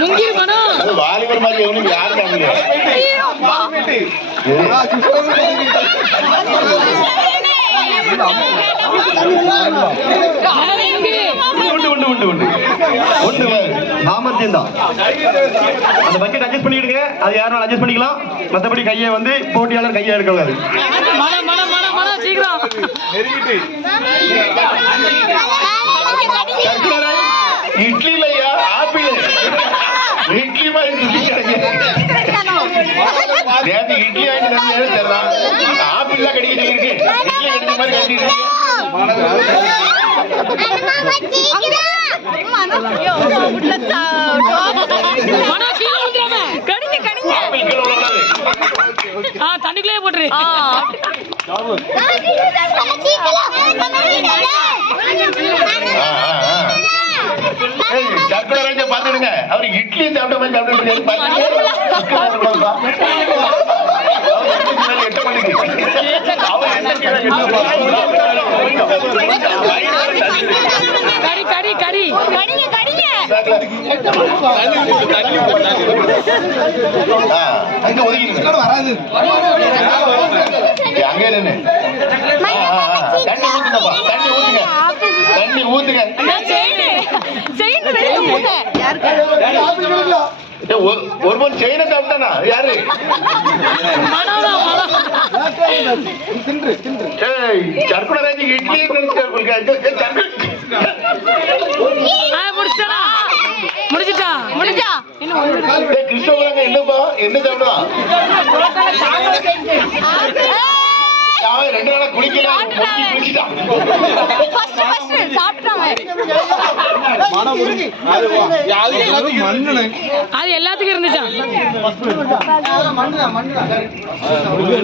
முங்கிரு மனம் வாலிபர் மாதிரி எவனும் யாரும் சாமர்த்தியம் தான். அந்த பக்கெட் அட்ஜஸ்ட் பண்ணிடுங்க. அது யாரும் அட்ஜஸ்ட் பண்ணிக்கலாம். மற்றபடி கையை வந்து போட்டியாளர் கையை எடுக்கக்கூடாது. சீக்கிரம் இட்லி இல்லையா ஆப்பிள் இட்லி மாதிரி நேற்று இட்லி வாங்கிட்டு தரலாம் ஆப்பிள் தான் கடிக்க சொல்லியிருக்கு. இட்லி எடுத்த மாதிரி கட்டிட்டு தண்ணிக்குள்ளே போட்டுரு. சர்க்கரை ராஜா பாத்துடுங்க. அவர் இட்லி சாப்பிட்ட மாதிரி சாப்பிட்டு எட்ட பண்ணிக்கு கறி கறி கறி அங்க ஒதுக்கி வராது. அங்கே நின்று தண்ணி ஊத்துங்கப்பா. தண்ணி ஊத்துங்க. தண்ணி ஊத்துங்க. ஒரு மணி செயினை சாப்பிட்டானா யாரு? சர்க்குட ராஜி இட்லி முடிச்சிட்டா கிருஷ்ணபுரங்க என்னப்பா என்ன சாப்பிடுவான்? ரெண்டு நாளா குளிக்கலாம் குளிச்சுட்டான். அது எல்லாத்துக்கும் இருந்துச்சா?